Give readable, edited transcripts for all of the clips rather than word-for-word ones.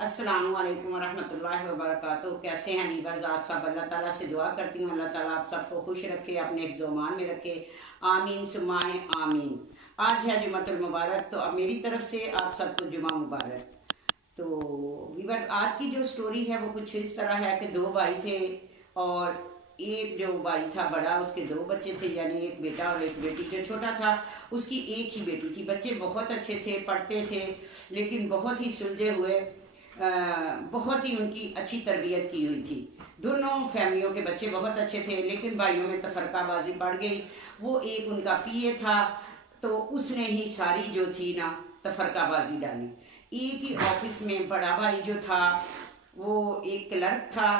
अस्सलामु अलैकुम वरहमतुल्लाहि वबरकातुहू। कैसे हैं वीवर्स आप सब? अल्लाह ताला से दुआ करती हूँ अल्लाह ताला आप सबको खुश रखे, अपने हिफ्ज़-ओ-मान में रखे। आमीन सुम्मा आमीन। आज है जुम्मतुल मुबारक, तो अब मेरी तरफ से आप सबको जुम्मा मुबारक। तो वीवर्स, आज की जो स्टोरी है वो कुछ इस तरह है कि दो भाई थे और एक जो भाई था बड़ा, उसके दो बच्चे थे, यानी एक बेटा और एक बेटी। जो छोटा था उसकी एक ही बेटी थी। बच्चे बहुत अच्छे थे, पढ़ते थे, लेकिन बहुत ही सुलझे हुए, बहुत ही उनकी अच्छी तरबियत की हुई थी। दोनों फैमिलियों के बच्चे बहुत अच्छे थे, लेकिन भाइयों में तफरकाबाजी पड़ गई। वो एक उनका पीए था, तो उसने ही सारी जो थी ना तफरकाबाजी डाली। एक ही ऑफिस में बड़ा भाई जो था वो एक क्लर्क था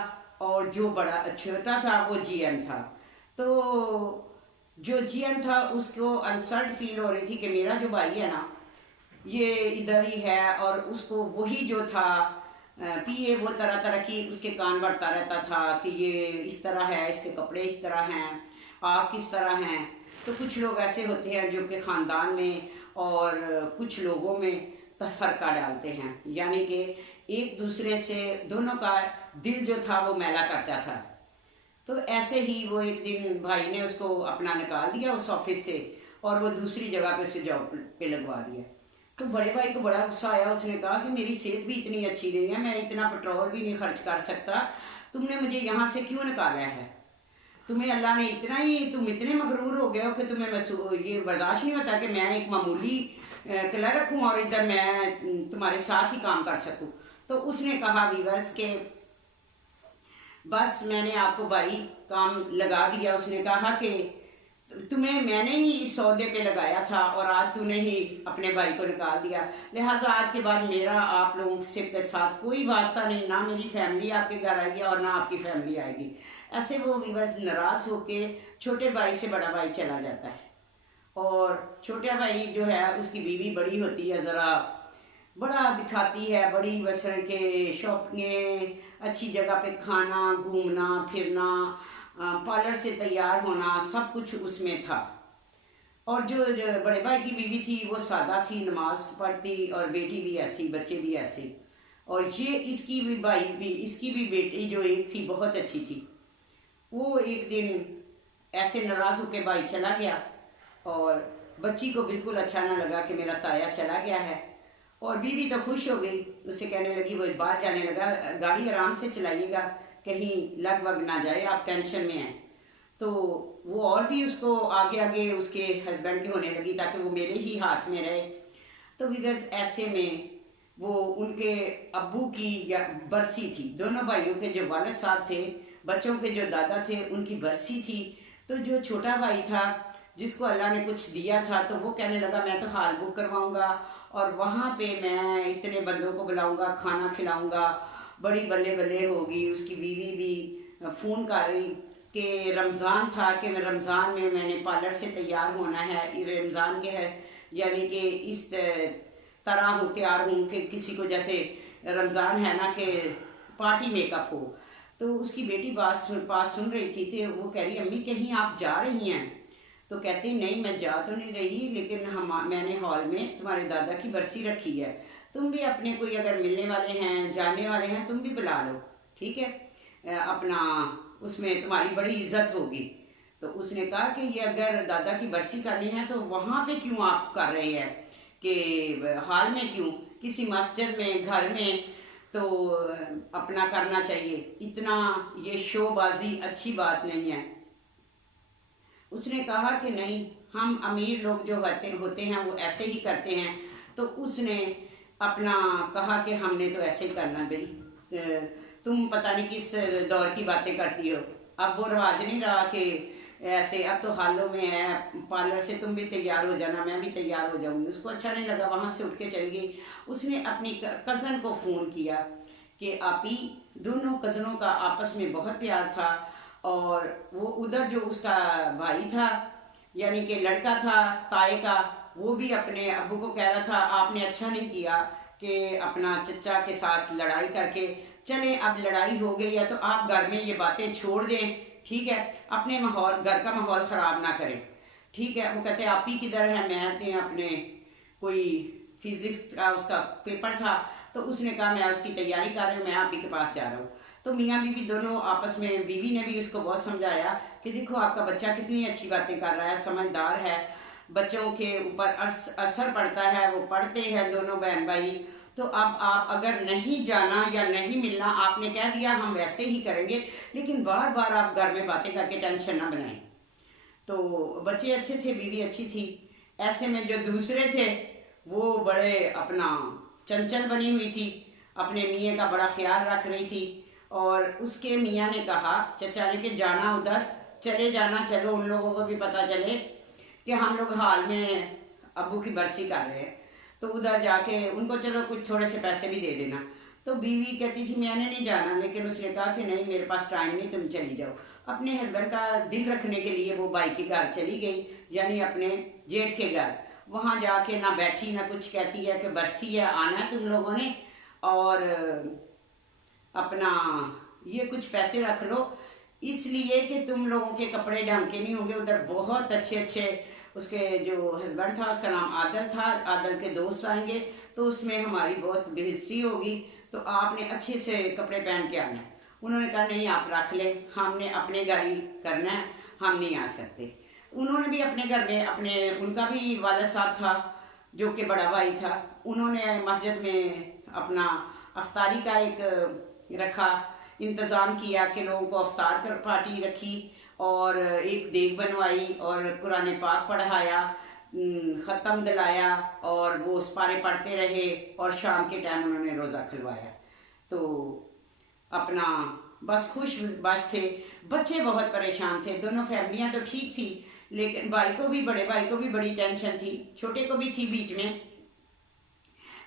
और जो बड़ा छोटा था वो जीएम था। तो जो जीएम था उसको अनसर्ट फील हो रही थी कि मेरा जो भाई है ना ये इधर ही है, और उसको वही जो था पीए वो तरह तरह की उसके कान बढ़ता रहता था कि ये इस तरह है, इसके कपड़े इस तरह हैं, आप किस तरह हैं। तो कुछ लोग ऐसे होते हैं जो कि ख़ानदान में और कुछ लोगों में तफरका डालते हैं, यानी कि एक दूसरे से दोनों का दिल जो था वो मैला करता था। तो ऐसे ही वो एक दिन भाई ने उसको अपना निकाल दिया उस ऑफिस से और वो दूसरी जगह पे उसे जॉब पे लगवा दिया। तो बड़े भाई को बड़ा गुस्सा आया। उसने कहा कि मेरी सेहत भी इतनी अच्छी नहीं है, मैं इतना पेट्रोल भी नहीं खर्च कर सकता, तुमने मुझे यहाँ से क्यों निकाला है? तुम्हें अल्लाह ने इतना ही, तुम इतने मगरूर हो गए हो कि तुम्हें ये बर्दाश्त नहीं होता कि मैं एक मामूली क्लर्क हूँ और इधर मैं तुम्हारे साथ ही काम कर सकूँ। तो उसने कहा वीवर्स के बस मैंने आपको भाई काम लगा दिया। उसने कहा कि तुम्हें मैंने ही इस सौदे पे लगाया था और आज तूने ही अपने भाई को निकाल दिया, लिहाजा आज के बाद मेरा आप लोगों से के साथ कोई वास्ता नहीं, ना मेरी फैमिली आपके घर आएगी और ना आपकी फैमिली आएगी। ऐसे वो विवश नाराज होके छोटे भाई से बड़ा भाई चला जाता है। और छोटा भाई जो है उसकी बीवी बड़ी होती है, ज़रा बड़ा दिखाती है, बड़ी वसन के शॉपिंग, अच्छी जगह पे खाना, घूमना फिरना, पार्लर से तैयार होना, सब कुछ उसमें था। और जो बड़े भाई की बीवी थी वो सादा थी, नमाज पढ़ती, और बेटी भी ऐसी, बच्चे भी ऐसे। और ये इसकी भी भाई भी, इसकी भी बेटी जो एक थी बहुत अच्छी थी। वो एक दिन ऐसे नाराज होकर भाई चला गया और बच्ची को बिल्कुल अच्छा ना लगा कि मेरा ताया चला गया है। और बीवी तो खुश हो गई, उससे कहने लगी, वो बाहर जाने लगा, गाड़ी आराम से चलाइएगा, कहीं लग वग ना जाए, आप टेंशन में हैं। तो वो और भी उसको आगे आगे उसके हस्बैंड की होने लगी ताकि वो मेरे ही हाथ में रहे। तो बिकॉज ऐसे में वो उनके अब्बू की या बरसी थी, दोनों भाइयों के जो वालिद साहब थे, बच्चों के जो दादा थे, उनकी बरसी थी। तो जो छोटा भाई था जिसको अल्लाह ने कुछ दिया था, तो वो कहने लगा मैं तो हाल बुक करवाऊंगा और वहाँ पे मैं इतने बंदों को बुलाऊंगा, खाना खिलाऊंगा, बड़ी बल्ले बल्ले होगी। उसकी बीवी भी फ़ोन कर रही कि रमज़ान था कि मैं रमज़ान में मैंने पार्लर से तैयार होना है, रमज़ान के है, यानी कि इस तरह हो तैयार हूँ कि किसी को जैसे रमज़ान है ना कि पार्टी मेकअप हो। तो उसकी बेटी पास सुन रही थी, तो वो कह रही अम्मी कहीं आप जा रही हैं? तो कहती नहीं मैं जा तो नहीं रही, लेकिन मैंने हॉल में तुम्हारे दादा की बरसी रखी है, तुम भी अपने कोई अगर मिलने वाले हैं, जानने वाले हैं, तुम भी बुला लो, ठीक है, अपना उसमें तुम्हारी बड़ी इज्जत होगी। तो उसने कहा कि ये अगर दादा की बरसी करनी है तो वहाँ पे क्यों आप कर रहे हैं, कि हॉल में क्यों, किसी मस्जिद में, घर में तो अपना करना चाहिए, इतना ये शोबाजी अच्छी बात नहीं है। उसने कहा कि नहीं, हम अमीर लोग जो होते हैं वो ऐसे ही करते हैं। तो उसने अपना कहा कि हमने तो ऐसे ही करना भाई, तुम पता नहीं किस दौर की बातें करती हो, अब वो रवाज नहीं रहा कि ऐसे, अब तो हालों में है, पार्लर से तुम भी तैयार हो जाना, मैं भी तैयार हो जाऊंगी। उसको अच्छा नहीं लगा, वहाँ से उठ के चली गई। उसने अपनी कज़न को फ़ोन किया कि आपी, दोनों कज़नों का आपस में बहुत प्यार था, और वो उधर जो उसका भाई था यानी कि लड़का था ताए का, वो भी अपने अब्बू को कह रहा था आपने अच्छा नहीं किया कि अपना चचा के साथ लड़ाई करके चले, अब लड़ाई हो गई है तो आप घर में ये बातें छोड़ दें, ठीक है, अपने माहौल, घर का माहौल ख़राब ना करें, ठीक है। वो कहते आप ही किधर है? मैं अपने कोई फिजिक्स का उसका पेपर था, तो उसने कहा मैं उसकी तैयारी कर रही हूँ, मैं आप ही के पास जा रहा हूँ। तो मियाँ बीवी दोनों आपस में, बीवी ने भी उसको बहुत समझाया कि देखो आपका बच्चा कितनी अच्छी बातें कर रहा है, समझदार है, बच्चों के ऊपर असर पड़ता है, वो पढ़ते हैं दोनों बहन भाई। तो अब आप अगर नहीं जाना या नहीं मिलना, आपने कह दिया हम वैसे ही करेंगे, लेकिन बार बार आप घर में बातें करके टेंशन ना बनाएं। तो बच्चे अच्छे थे, बीवी अच्छी थी। ऐसे में जो दूसरे थे वो बड़े अपना चंचल बनी हुई थी, अपने मियाँ का बड़ा ख्याल रख रही थी। और उसके मियाँ ने कहा, चचा ने, कि जाना उधर, चले जाना, चलो उन लोगों को भी पता चले कि हम लोग हाल में अब्बू की बरसी कर रहे हैं, तो उधर जाके उनको चलो कुछ थोड़े से पैसे भी दे देना। तो बीवी कहती थी मैंने नहीं जाना, लेकिन उसने कहा कि नहीं मेरे पास टाइम नहीं, तुम चली जाओ। अपने हस्बैंड का दिल रखने के लिए वो बाई के घर चली गई, यानी अपने जेठ के घर। वहाँ जाके ना बैठी ना कुछ, कहती है कि बरसी है, आना है तुम लोगों ने, और अपना ये कुछ पैसे रख लो, इसलिए कि तुम लोगों के कपड़े ढंग के नहीं होंगे। उधर बहुत अच्छे अच्छे, उसके जो हस्बैंड था उसका नाम आदल था, आदल के दोस्त आएंगे, तो उसमें हमारी बहुत बेइज्जती होगी, तो आपने अच्छे से कपड़े पहन के आना है। उन्होंने कहा नहीं आप रख ले, हमने अपने घर ही करना है, हम नहीं आ सकते। उन्होंने भी अपने घर में, अपने उनका भी वालिद साहब था जो कि बड़ा भाई था, उन्होंने मस्जिद में अपना अफ्तारी का एक रखा, इंतज़ाम किया कि लोगों को अफ्तार कर पार्टी रखी, और एक देग बनवाई और कुरान पाक पढ़ाया, ख़त्म दिलाया, और वो पारे पढ़ते रहे, और शाम के टाइम उन्होंने रोज़ा खुलवाया। तो अपना बस खुश बस थे। बच्चे बहुत परेशान थे, दोनों फैमिलियां तो ठीक थी, लेकिन भाई को भी, बड़े भाई को भी बड़ी टेंशन थी, छोटे को भी थी बीच में,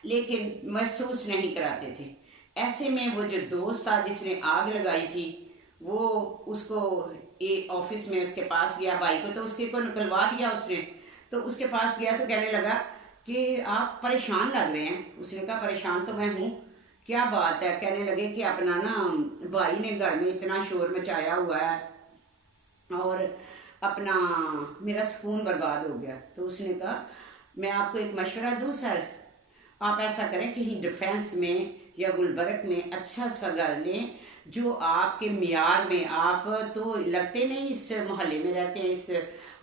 लेकिन महसूस नहीं कराते थे। ऐसे में वो जो दोस्त था जिसने आग लगाई थी, वो उसको ऑफिस में उसके पास गया, भाई को तो उसके को निकलवा दिया उसने, तो उसके पास गया तो कहने लगा कि आप परेशान लग रहे हैं। उसने कहा परेशान तो मैं हूँ, क्या बात है? कहने लगे कि अपना ना भाई ने घर में इतना शोर मचाया हुआ है और अपना मेरा सुकून बर्बाद हो गया। तो उसने कहा मैं आपको एक मशवरा दूं सर, आप ऐसा करें कि डिफेंस में या गुलबर्ग में अच्छा सा घर लें जो आपके मियार में, आप तो लगते नहीं इस मोहल्ले में रहते हैं, इस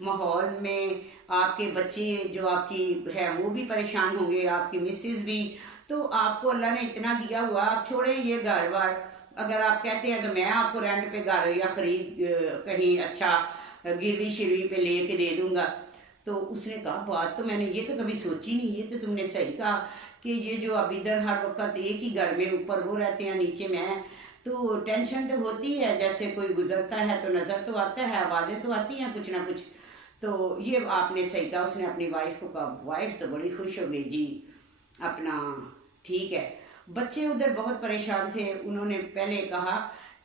माहौल में आपके बच्चे जो आपकी है वो भी परेशान होंगे, आपकी मिसेज भी, तो आपको अल्लाह ने इतना दिया हुआ, आप छोड़े ये घर बार। अगर आप कहते हैं तो मैं आपको रेंट पे घर या खरीद कहीं अच्छा गिरवी शिरवी पे लेके दे दूंगा। तो उसने कहा बात तो मैंने ये तो कभी सोची नहीं, ये तो तुमने सही कहा कि ये जो अब इधर हर वक्त एक ही घर में, ऊपर वो रहते हैं नीचे मैं, तो टेंशन तो होती है, जैसे कोई गुजरता है तो नज़र तो आता है, आवाज़ें तो आती हैं कुछ ना कुछ। तो ये आपने सही कहा। उसने अपनी वाइफ को कहा, वाइफ तो बड़ी खुश हो गई जी, अपना ठीक है। बच्चे उधर बहुत परेशान थे, उन्होंने पहले कहा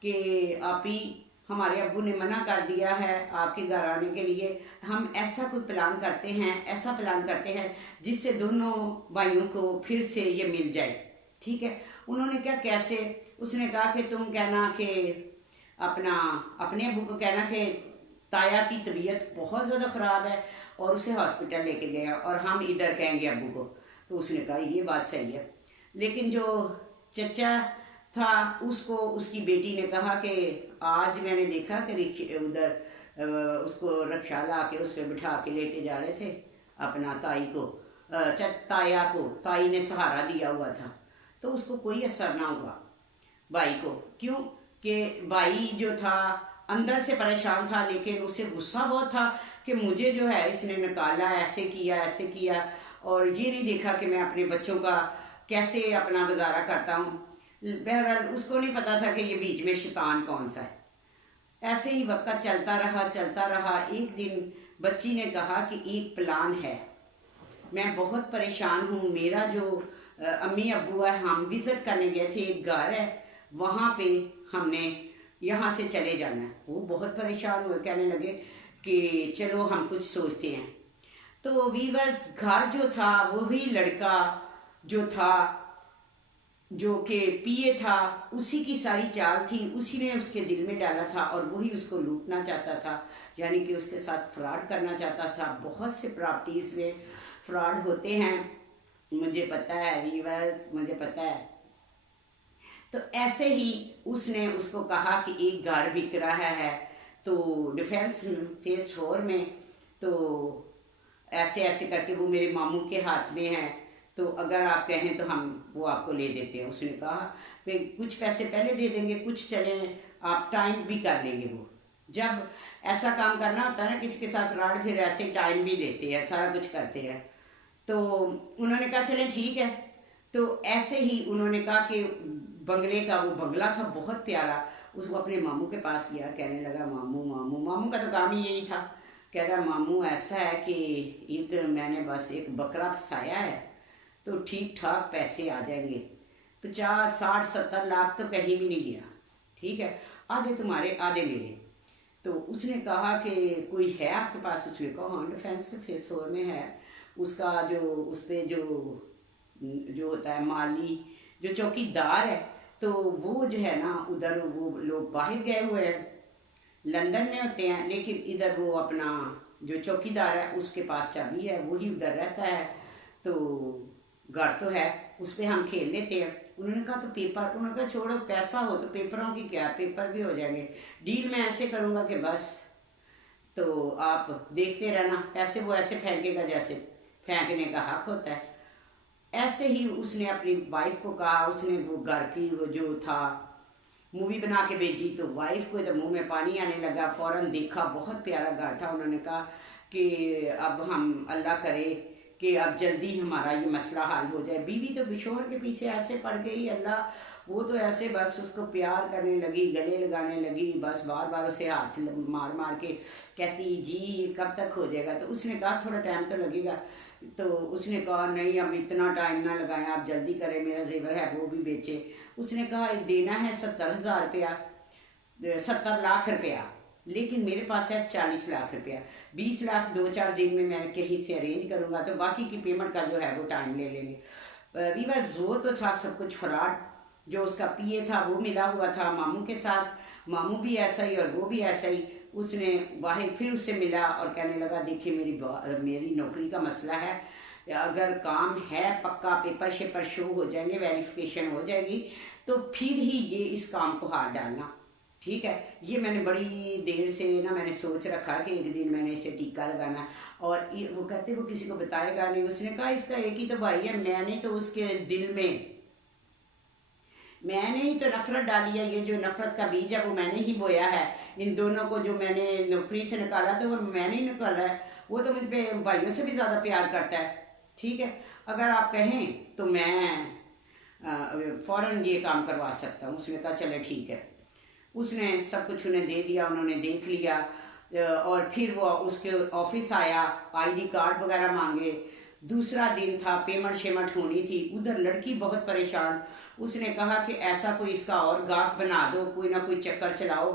कि आप ही, हमारे अब्बू ने मना कर दिया है आपके घर आने के लिए, हम ऐसा कोई प्लान करते हैं, ऐसा प्लान करते हैं जिससे दोनों भाइयों को फिर से ये मिल जाए। ठीक है। उन्होंने क्या, कैसे? उसने कहा कि तुम कहना कि अपना अपने अब्बू को कहना कि ताया की तबीयत बहुत ज़्यादा ख़राब है और उसे हॉस्पिटल लेके गया, और हम इधर कहेंगे अब्बू को। तो उसने कहा ये बात सही है। लेकिन जो चचा था उसको उसकी बेटी ने कहा कि आज मैंने देखा कि उधर उसको रक्षा ला के उस पर बिठा के लेके जा रहे थे अपना ताई को, ताया को, ताई ने सहारा दिया हुआ था, तो उसको कोई असर ना हुआ भाई को। क्यों? कि भाई जो था अंदर से परेशान था, लेकिन उसे गुस्सा बहुत था कि मुझे जो है इसने निकाला, ऐसे किया ऐसे किया, और ये नहीं देखा कि मैं अपने बच्चों का कैसे अपना गुजारा करता हूँ। बहरहाल उसको नहीं पता था कि ये बीच में शैतान कौन सा है। ऐसे ही वक्त चलता रहा चलता रहा। एक दिन बच्ची ने कहा कि एक प्लान है, मैं बहुत परेशान हूँ, मेरा जो अम्मी अब्बू है, हम विजिट करने गए थे, एक घर है वहाँ पे हमने यहाँ से चले जाना है। वो बहुत परेशान हुए, कहने लगे कि चलो हम कुछ सोचते हैं। तो वीवर्स, घर जो था वही लड़का जो था जो कि पीए था, उसी की सारी चाल थी, उसी ने उसके दिल में डाला था और वही उसको लूटना चाहता था, यानी कि उसके साथ फ्रॉड करना चाहता था। बहुत से प्रॉपर्टीज में फ्रॉड होते हैं, मुझे पता है वीवर्स, मुझे पता है। तो ऐसे ही उसने उसको कहा कि एक घर बिक रहा है तो डिफेंस फेज 4 में, तो ऐसे ऐसे करके वो मेरे मामू के हाथ में है, तो अगर आप कहें तो हम वो आपको ले देते हैं। उसने कहा वे कुछ पैसे पहले दे देंगे, कुछ चले आप टाइम भी कर लेंगे। वो जब ऐसा काम करना होता है ना किसी के साथ फ्रॉड, फिर ऐसे टाइम भी देते हैं, सारा कुछ करते हैं। तो उन्होंने कहा चलें ठीक है। तो ऐसे ही उन्होंने कहा कि बंगले का, वो बंगला था बहुत प्यारा, उसको अपने मामू के पास गया, कहने लगा मामू मामू, मामू का तो काम ही यही था, कह रहा मामू ऐसा है कि एक मैंने बस एक बकरा फंसाया है तो ठीक ठाक पैसे आ जाएंगे, 50 60 70 लाख तो कहीं भी नहीं गया, ठीक है, आधे तुम्हारे आधे मेरे। तो उसने कहा कि कोई है आपके पास? उसने कहा हाँ डिफेंस फेज 4 में है। उसका जो उस पर जो होता है माली, जो चौकीदार है, तो वो जो है ना उधर वो लोग बाहर गए हुए हैं, लंदन में होते हैं, लेकिन इधर वो अपना जो चौकीदार है उसके पास चाबी है, वही उधर रहता है। तो घर तो है, उस पर हम खेल लेते हैं। उन्होंने कहा तो पेपर, उन्होंने कहा छोड़ो पैसा हो तो पेपरों की क्या, पेपर भी हो जाएंगे, डील मैं ऐसे करूँगा कि बस तो आप देखते रहना, पैसे वो ऐसे फेंकेगा जैसे फेंकने का हक होता है। ऐसे ही उसने अपनी वाइफ को कहा, उसने वो घर की वो जो था मूवी बना के भेजी, तो वाइफ को इधर मुंह में पानी आने लगा, फौरन देखा बहुत प्यारा घर था। उन्होंने कहा कि अब हम अल्लाह करे कि अब जल्दी हमारा ये मसला हल हो जाए। बीवी तो बिशोहर के पीछे ऐसे पड़ गई, अल्लाह, वो तो ऐसे बस उसको प्यार करने लगी, गले लगाने लगी, बस बार बार उसे हाथ मार मार के कहती जी ये कब तक हो जाएगा। तो उसने कहा थोड़ा टाइम तो लगेगा। तो उसने कहा नहीं अब इतना टाइम ना लगाएं, आप जल्दी करें, मेरा जेवर है वो भी बेचे। उसने कहा देना है 70,000 रुपया, 70 लाख रुपया, लेकिन मेरे पास है 40 लाख रुपया, 20 लाख 2-4 दिन में मैं कहीं से अरेंज करूंगा, तो बाकी की पेमेंट का जो है वो टाइम ले लेंगे। वीवर वो तो था सब कुछ फ्रॉड। जो उसका पीए था वो मिला हुआ था मामू के साथ, मामू भी ऐसा ही और वो भी ऐसा ही। उसने बाहर फिर उससे मिला और कहने लगा देखिए मेरी नौकरी का मसला है, अगर काम है पक्का, पेपर शेपर शो हो जाएंगे, वेरिफिकेशन हो जाएगी, तो फिर ही ये इस काम को हाथ डालना, ठीक है। ये मैंने बड़ी देर से ना मैंने सोच रखा कि एक दिन मैंने इसे टीका लगाना, और वो कहते वो किसी को बताएगा नहीं। उसने कहा इसका एक ही तो भाई है, मैंने तो उसके दिल में मैंने ही तो नफरत डाली है, ये जो नफरत का बीज है वो मैंने ही बोया है। इन दोनों को जो मैंने नौकरी से निकाला तो वो मैंने ही निकाला है, वो तो मुझ पे भाइयों से भी ज़्यादा प्यार करता है, ठीक है। अगर आप कहें तो मैं फौरन ये काम करवा सकता हूँ। उसने कहा चले ठीक है। उसने सब कुछ उन्हें दे दिया, उन्होंने देख लिया, और फिर वो उसके ऑफिस आया, आईडी कार्ड वगैरह मांगे। दूसरा दिन था, पेमेंट शेमेंट होनी थी, उधर लड़की बहुत परेशान। उसने कहा कि ऐसा कोई इसका और गाहक बना दो, कोई ना कोई चक्कर चलाओ।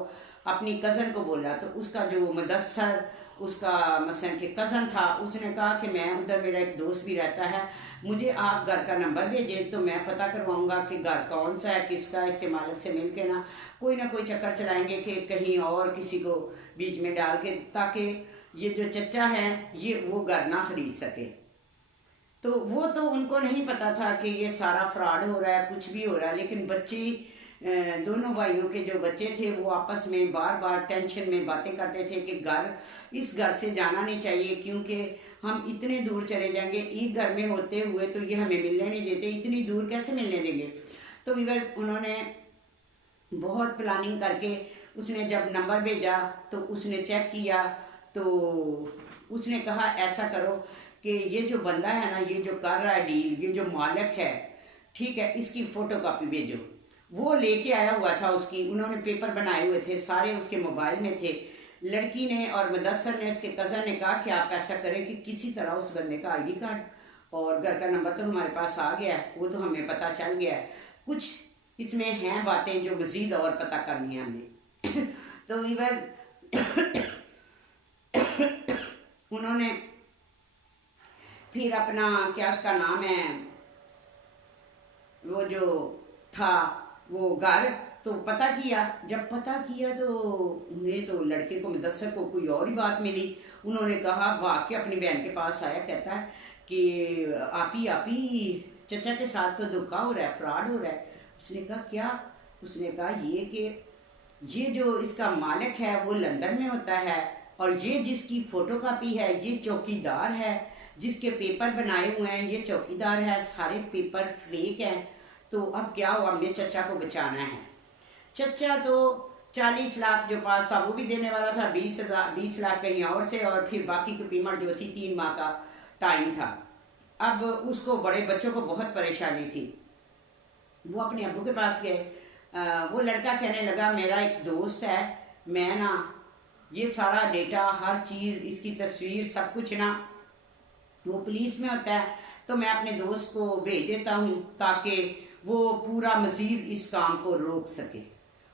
अपनी कज़न को बोला, तो उसका जो मुदस्सर उसका मसलन के कज़न था, उसने कहा कि मैं उधर, मेरा एक दोस्त भी रहता है, मुझे आप घर का नंबर भेजें तो मैं पता करवाऊंगा कि घर कौन सा है, किसका, इसके मालिक से मिल के ना कोई चक्कर चलाएंगे कि कहीं और किसी को बीच में डाल के, ताकि ये जो चचा है ये वो घर ना खरीद सके। तो वो तो उनको नहीं पता था कि ये सारा फ्रॉड हो रहा है, कुछ भी हो रहा है। लेकिन बच्चे, दोनों भाइयों के जो बच्चे थे वो आपस में बार बार टेंशन में बातें करते थे कि इस घर से जाना नहीं चाहिए, क्योंकि हम इतने दूर चले जाएंगे, एक घर में होते हुए तो ये हमें मिलने नहीं देते, इतनी दूर कैसे मिलने देंगे। तो उन्होंने बहुत प्लानिंग करके, उसने जब नंबर भेजा तो उसने चेक किया, तो उसने कहा ऐसा करो कि ये जो बंदा है ना, ये जो कर रहा है डील, ये जो मालिक है, ठीक है, इसकी फोटोकॉपी भेजो। वो लेके आया हुआ था उसकी, उन्होंने पेपर बनाए हुए थे, सारे उसके मोबाइल में थे। लड़की ने और मुदस्सर ने, उसके कज़न ने कहा कि आप ऐसा करें कि किसी तरह उस बंदे का आईडी कार्ड और घर का नंबर तो हमारे पास आ गया है, वो तो हमें पता चल गया है, कुछ इसमें हैं बातें जो मजीद और पता करनी है हमें। तो उन्होंने फिर अपना, क्या उसका नाम है, वो जो था वो घर तो पता किया। जब पता किया तो उन्हें, तो लड़के को, मुदस्सर को कोई और ही बात मिली। उन्होंने कहा, भाग के अपनी बहन के पास आया, कहता है कि आप ही चचा के साथ तो धोखा हो रहा है, फ्रॉड हो रहा है। उसने कहा क्या? उसने कहा ये कि ये जो इसका मालिक है वो लंदन में होता है, और ये जिसकी फोटोकॉपी है ये चौकीदार है, जिसके पेपर बनाए हुए हैं ये चौकीदार है, सारे पेपर फेक हैं। तो अब क्या हुआ, हमने चचा को बचाना है। चचा तो 40 लाख जो पास था वो भी देने वाला था, 20 लाख कहीं और से, और फिर बाकी की पेमेंट जो थी 3 माह का टाइम था। अब उसको बड़े बच्चों को बहुत परेशानी थी। वो अपने अब्बू के पास गए। वो लड़का कहने लगा मेरा एक दोस्त है, मैं ना ये सारा डेटा, हर चीज़, इसकी तस्वीर, सब कुछ ना वो पुलिस में होता है, तो मैं अपने दोस्त को भेज देता हूँ ताकि वो पूरा मजीद इस काम को रोक सके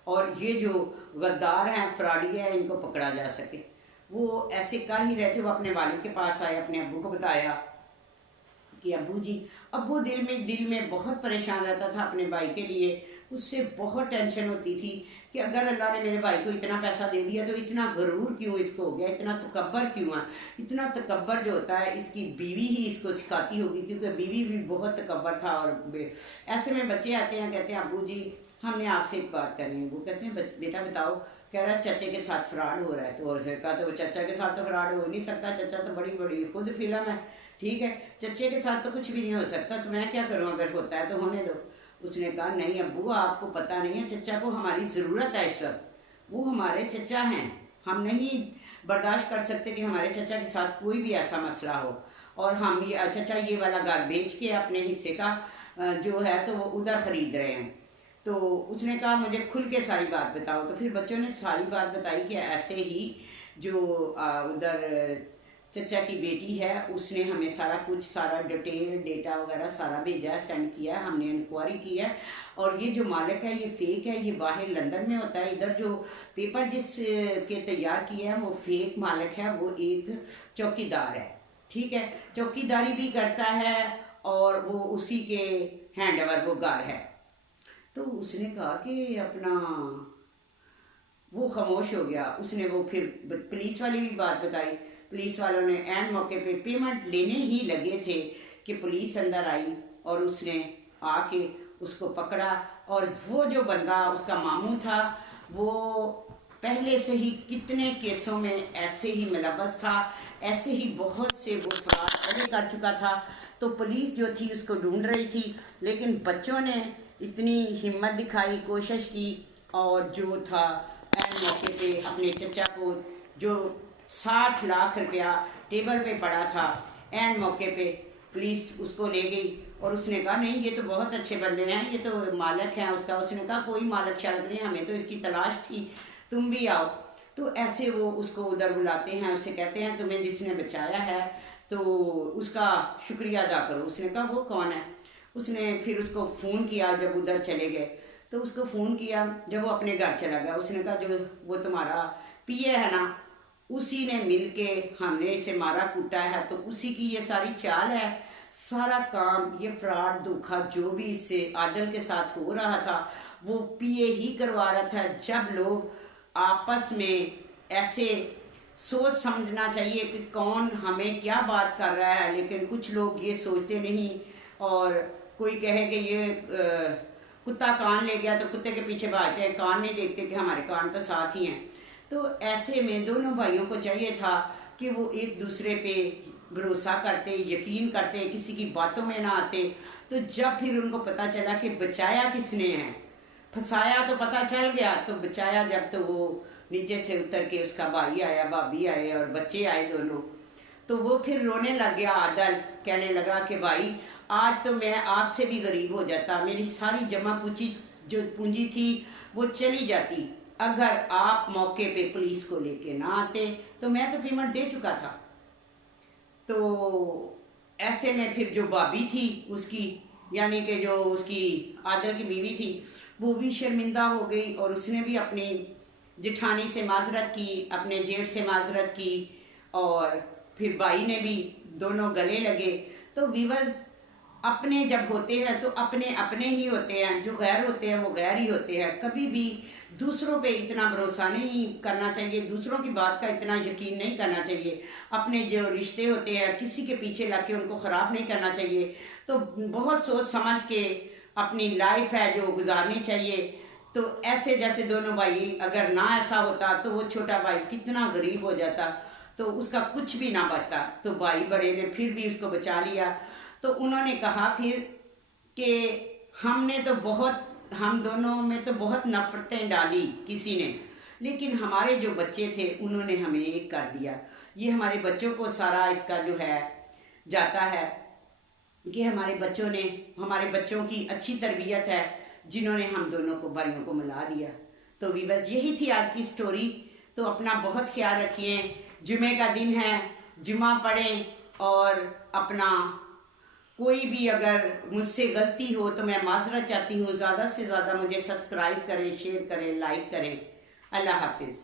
और ये जो गद्दार हैं, फ्रॉडी हैं, इनको पकड़ा जा सके। वो ऐसे कर ही रहते। वो अपने वालिद के पास आए, अपने अब्बू को बताया कि अब्बू जी, अब्बू दिल में बहुत परेशान रहता था अपने भाई के लिए। उससे बहुत टेंशन होती थी कि अगर अल्लाह ने मेरे भाई को इतना पैसा दे दिया तो इतना गरूर क्यों इसको हो गया, इतना तकब्बर क्यों है। इतना तकब्बर जो होता है इसकी बीवी ही इसको सिखाती होगी, क्योंकि बीवी भी बहुत तकब्बर था। और ऐसे में बच्चे आते हैं, कहते हैं अब्बू जी हमने आपसे एक बात करनी है। वो कहते हैं बेटा बताओ। कह रहा है चचे के साथ फ्रॉड हो रहा है। तो और कहा तो चचा के साथ तो फ्रॉड हो नहीं सकता, चचा तो बड़ी बड़ी खुद फिल्म है, ठीक है, चचे के साथ तो कुछ भी नहीं हो सकता, तो मैं क्या करूं, अगर होता है तो होने दो। उसने कहा नहीं अब्बू, आपको पता नहीं है, चचा को हमारी ज़रूरत है इस वक्त, वो हमारे चचा हैं, हम नहीं बर्दाश्त कर सकते कि हमारे चचा के साथ कोई भी ऐसा मसला हो। और हम ये चचा ये वाला घर बेच के अपने हिस्से का जो है तो वो उधर खरीद रहे हैं। तो उसने कहा मुझे खुल के सारी बात बताओ। तो फिर बच्चों ने सारी बात बताई कि ऐसे ही जो उधर चचा की बेटी है उसने हमें सारा कुछ, सारा डिटेल डेटा वगैरह सारा भेजा है, सेंड किया है, हमने इंक्वायरी की है, और ये जो मालिक है ये फेक है, ये बाहर लंदन में होता है, इधर जो पेपर जिस के तैयार किए हैं वो फेक मालिक है, वो एक चौकीदार है, ठीक है, चौकीदारी भी करता है और वो उसी के हैंड ओवर वो घर है। तो उसने कहा कि अपना वो खामोश हो गया। उसने वो फिर पुलिस वाली भी बात बताई। पुलिस वालों ने एन मौके पे पेमेंट लेने ही लगे थे कि पुलिस अंदर आई और उसने आके उसको पकड़ा। और वो जो बंदा उसका मामू था वो पहले से ही कितने केसों में ऐसे ही मुलव्वस था, ऐसे ही बहुत से वो फ्रॉड पहले कर चुका था। तो पुलिस जो थी उसको ढूंढ रही थी, लेकिन बच्चों ने इतनी हिम्मत दिखाई, कोशिश की, और जो था एन मौके पे अपने चचा को जो 60 लाख रुपया टेबल पे पड़ा था, एन मौके पे पुलिस उसको ले गई। और उसने कहा नहीं ये तो बहुत अच्छे बंदे हैं, ये तो मालिक है उसका। उसने कहा कोई मालिक शालिक नहीं, हमें तो इसकी तलाश थी, तुम भी आओ। तो ऐसे वो उसको उधर बुलाते हैं, उससे कहते हैं तुम्हें जिसने बचाया है तो उसका शुक्रिया अदा करो। उसने कहा वो कौन है। उसने फिर उसको फ़ोन किया जब उधर चले गए, तो उसको फ़ोन किया जब वो अपने घर चला गया। उसने कहा जो वो तुम्हारा पीए है ना, उसी ने मिल के हमने इसे मारा कूटा है, तो उसी की ये सारी चाल है, सारा काम ये फ्रॉड धोखा जो भी इससे आदिल के साथ हो रहा था वो पीए ही करवा रहा था। जब लोग आपस में ऐसे सोच समझना चाहिए कि कौन हमें क्या बात कर रहा है, लेकिन कुछ लोग ये सोचते नहीं। और कोई कहे कि ये कुत्ता कान ले गया तो कुत्ते के पीछे भागते हैं, कान नहीं देखते कि हमारे कान तो साथ ही हैं। तो ऐसे में दोनों भाइयों को चाहिए था कि वो एक दूसरे पे भरोसा करते, यकीन करते, किसी की बातों में ना आते। तो जब फिर उनको पता चला कि बचाया किसने है, फंसाया तो पता चल गया, तो बचाया जब, तो वो नीचे से उतर के उसका भाई आया, भाभी आए और बच्चे आए दोनों। तो वो फिर रोने लग गया आदल, कहने लगा कि भाई आज तो मैं आपसे भी गरीब हो जाता, मेरी सारी जमा पूंजी थी वो चली जाती, अगर आप मौके पे पुलिस को लेके ना आते तो मैं तो पेमेंट दे चुका था। तो ऐसे में फिर जो भाभी थी उसकी, यानी कि जो उसकी आदल की बीवी थी, वो भी शर्मिंदा हो गई और उसने भी अपनी जिठानी से माजरत की, अपने जेठ से माजरत की, और फिर भाई ने भी, दोनों गले लगे। तो व्यूअर्स, अपने जब होते हैं तो अपने अपने ही होते हैं, जो गैर होते हैं वो गैर ही होते हैं। कभी भी दूसरों पे इतना भरोसा नहीं करना चाहिए, दूसरों की बात का इतना यकीन नहीं करना चाहिए। अपने जो रिश्ते होते हैं किसी के पीछे लग के उनको ख़राब नहीं करना चाहिए। तो बहुत सोच समझ के अपनी लाइफ है जो गुजारनी चाहिए। तो ऐसे जैसे दोनों भाई, अगर ना ऐसा होता तो वो छोटा भाई कितना गरीब हो जाता, तो उसका कुछ भी ना बचता। तो भाई बड़े ने फिर भी उसको बचा लिया। तो उन्होंने कहा फिर कि हमने तो बहुत, हम दोनों में तो बहुत नफरतें डाली किसी ने, लेकिन हमारे जो बच्चे थे उन्होंने हमें एक कर दिया। ये हमारे बच्चों को सारा इसका जो है जाता है कि हमारे बच्चों ने, हमारे बच्चों की अच्छी तरबियत है जिन्होंने हम दोनों को, भाइयों को मिला दिया। तो भी बस यही थी आज की स्टोरी। तो अपना बहुत ख्याल रखिए। जुमे का दिन है, जुमा पढ़ें, और अपना कोई भी अगर मुझसे गलती हो तो मैं माजरत चाहती हूँ। ज़्यादा से ज़्यादा मुझे सब्सक्राइब करें, शेयर करें, लाइक करें। अल्लाह हाफिज़।